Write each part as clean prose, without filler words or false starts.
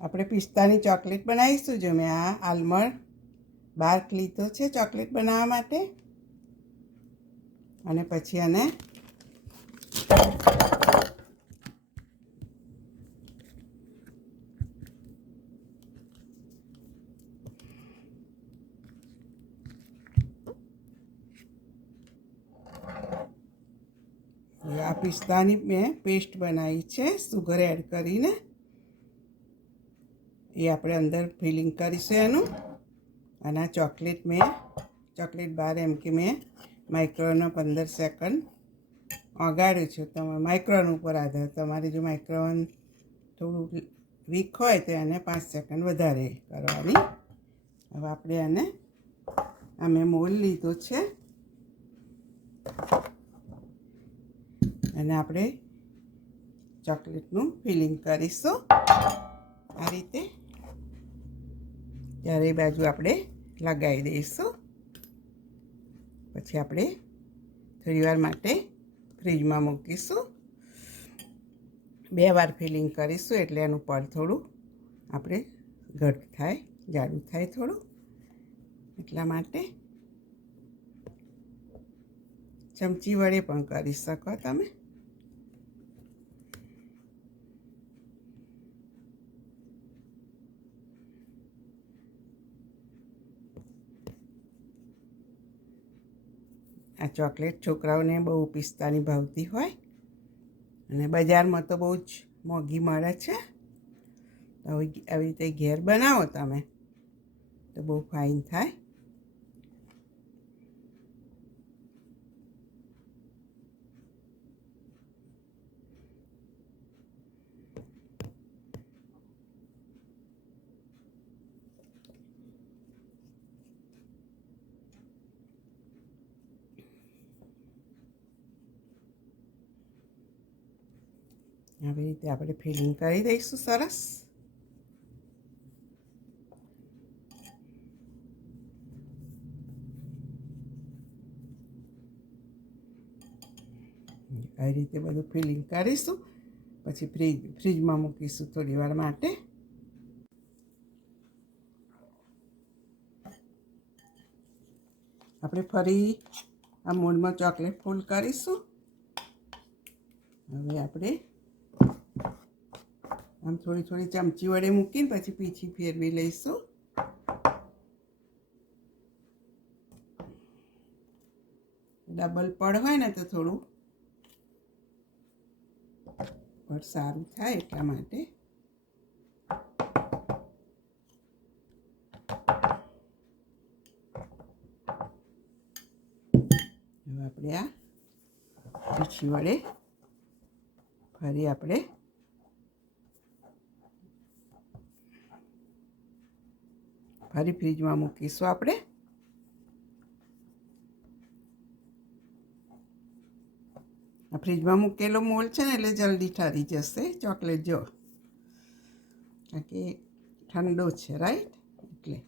આપણે પિસ્તાની ચોકલેટ બનાવીશું. જો મેં આ આલમંડ બાર્ક લીધો છે ચોકલેટ બનાવવા માટે, અને પછી આને આ પિસ્તાની મેં પેસ્ટ બનાવી છે સુગર એડ કરીને. એ આપણે અંદર ફિલિંગ કરીશું એનું. અને આ ચોકલેટ બાર એમ કે મેં માઇક્રોવેવમાં 15 સેકન્ડ ઓગાળ્યું છે. તમે માઇક્રોવન ઉપર આધાર, તમારે જો માઇક્રોવન થોડું વીક હોય તો એને 5 સેકન્ડ વધારે કરવાની. હવે આપણે આને મેં મોલ લીધો છે અને આપણે ચોકલેટનું ફિલિંગ કરીશું આ રીતે. ચારે બાજુ આપણે લગાવી દઈશું. પછી આપણે થોડીવાર માટે ફ્રીજમાં મૂકીશું. 2 વાર ફિલિંગ કરીશું એટલે એનું પડ થોડું આપણે ઘટ થાય, જાડું થાય થોડું. એટલા માટે ચમચી વડે પણ કરી શકો તમે. આ ચોકલેટ છોકરાઓને બહુ પિસ્તાની ભાવતી હોય અને બજારમાં તો બહુ જ મોંઘી મળે છે. આવી રીતે ઘેર બનાવો તમે તો બહુ ફાઇન થાય. આવી રીતે આપણે ફિલિંગ કરી દઈશું સરસ. આવી રીતે બધું ફિલિંગ કરીશું. પછી ફ્રીજમાં મૂકીશું થોડી વાર માટે. આપણે ફરી આ મોલ્ડમાં ચોકલેટ ફોલ્ડ કરીશું. હવે આપણે આમ થોડી ચમચી વડે મૂકીને પછી પીછી ફેરવી લઈશું. ડબલ પડ હોય ને તો થોડું પડ સારું થાય એટલા માટે. હવે આપણે આ પીછી વડે ફરી આપણે ફ્રીજમાં મૂકીશું. આપણે આ ફ્રીજમાં મૂકેલો મોલ છે ને એટલે જલ્દી ઠરી જશે ચોકલેટ. જો કારણ કે ઠંડો છે રાઈટ, એટલે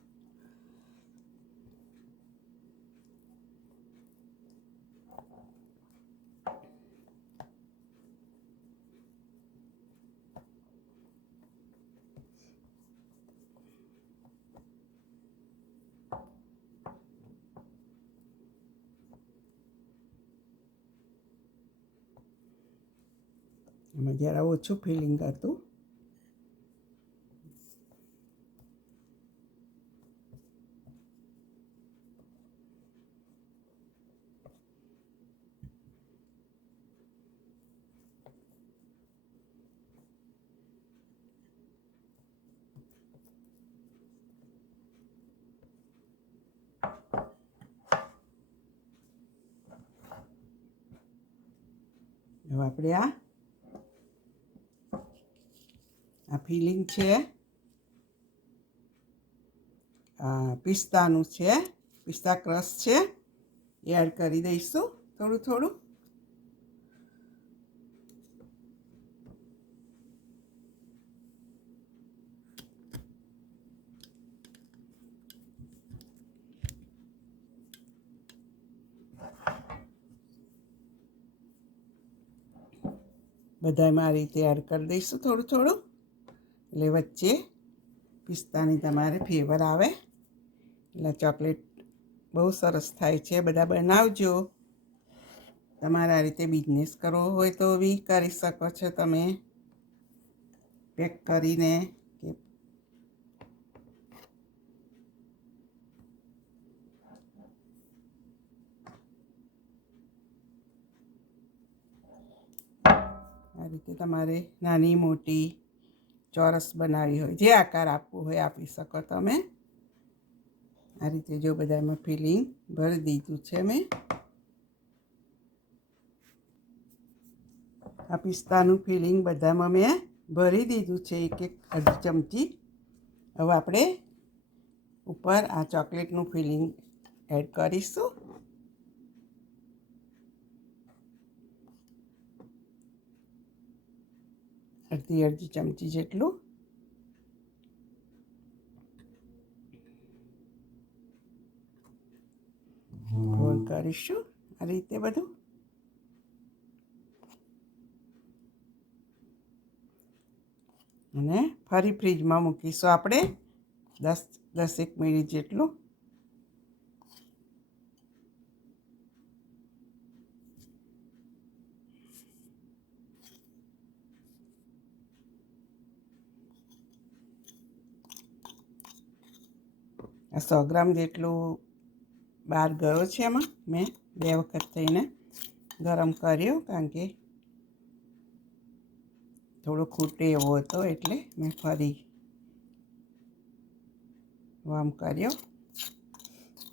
એમાં જરા ઓછું ફિલિંગ હતું. હવે આપણે આ ફિલિંગ છે પિસ્તાનું છે, પિસ્તા ક્રશ છે, એડ કરી દઈશું થોડું. બધામાં આ રીતે એડ કરી દઈશું થોડું. એટલે વચ્ચે પિસ્તાની તમારે ફ્લેવર આવે એટલે ચોકલેટ બહુ સરસ થાય છે. બધા બનાવજો. તમારે આ રીતે બિઝનેસ કરવો હોય તો બી કરી શકો છો તમે, પેક કરીને કે આ રીતે તમારે નાની મોટી ચોરસ બનાવી હોય, જે આકાર આપવો હોય આપી શકો તમે. આ રીતે જો બધામાં ફિલિંગ ભરી દીધું છે મેં. આ પિસ્તાનું ફિલિંગ બધામાં મેં ભરી દીધું છે, એક એક અડધી ચમચી. હવે આપણે ઉપર આ ચોકલેટનું ફિલિંગ એડ કરીશું. અડધી ચમચી જેટલું. ગોળ કરીશું આ રીતે બધું. અને ફરી ફ્રીજમાં મૂકીશું આપણે 10 મિનિટ જેટલું. આ 100 ગ્રામ જેટલું બહાર ગયો છે. એમાં મેં 2 વખત થઈને ગરમ કર્યો, કારણ કે થોડો ખૂટે એવો હતો, એટલે મેં ફરી વોર્મ કર્યો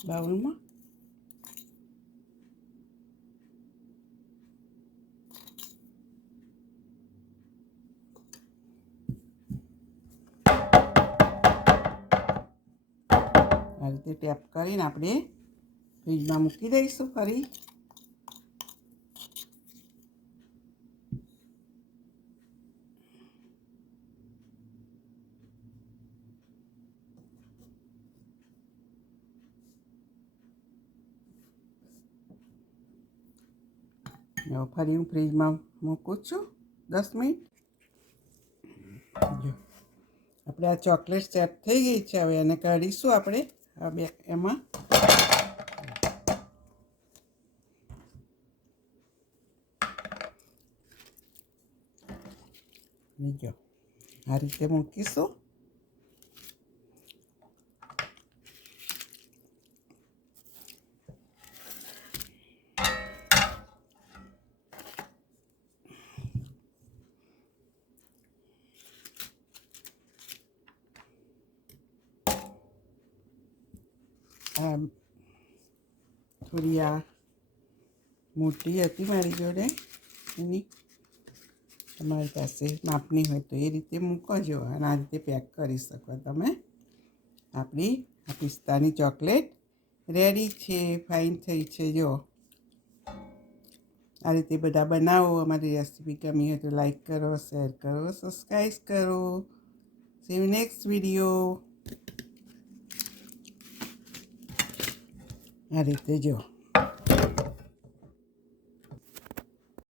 બાઉલમાં. આ રીતે ટેપ કરીને આપણે ફ્રીજમાં મૂકી દઈશું ફરી. ફરી હું ફ્રીજમાં મૂકું છું 10 મિનિટ. જો આપણે આ ચોકલેટ સેટ થઈ ગઈ છે. હવે એને કાઢીશું આપણે આ બે એમાં. જો આ રીતે મૂકીશું. થોડી આ મોટી હતી મારી જોડે, એની તમારી પાસે માપની હોય તો એ રીતે મૂકજો, અને આ રીતે પેક કરી શકો તમે. આપણી આ પિસ્તાની ચોકલેટ રેડી છે. ફાઇન થઈ છે. જો આ રીતે બધા બનાવો. અમારી રેસીપી ગમી હોય તો લાઈક કરો, શેર કરો, સબસ્ક્રાઈબ કરો. C you next video. આ રીતે જો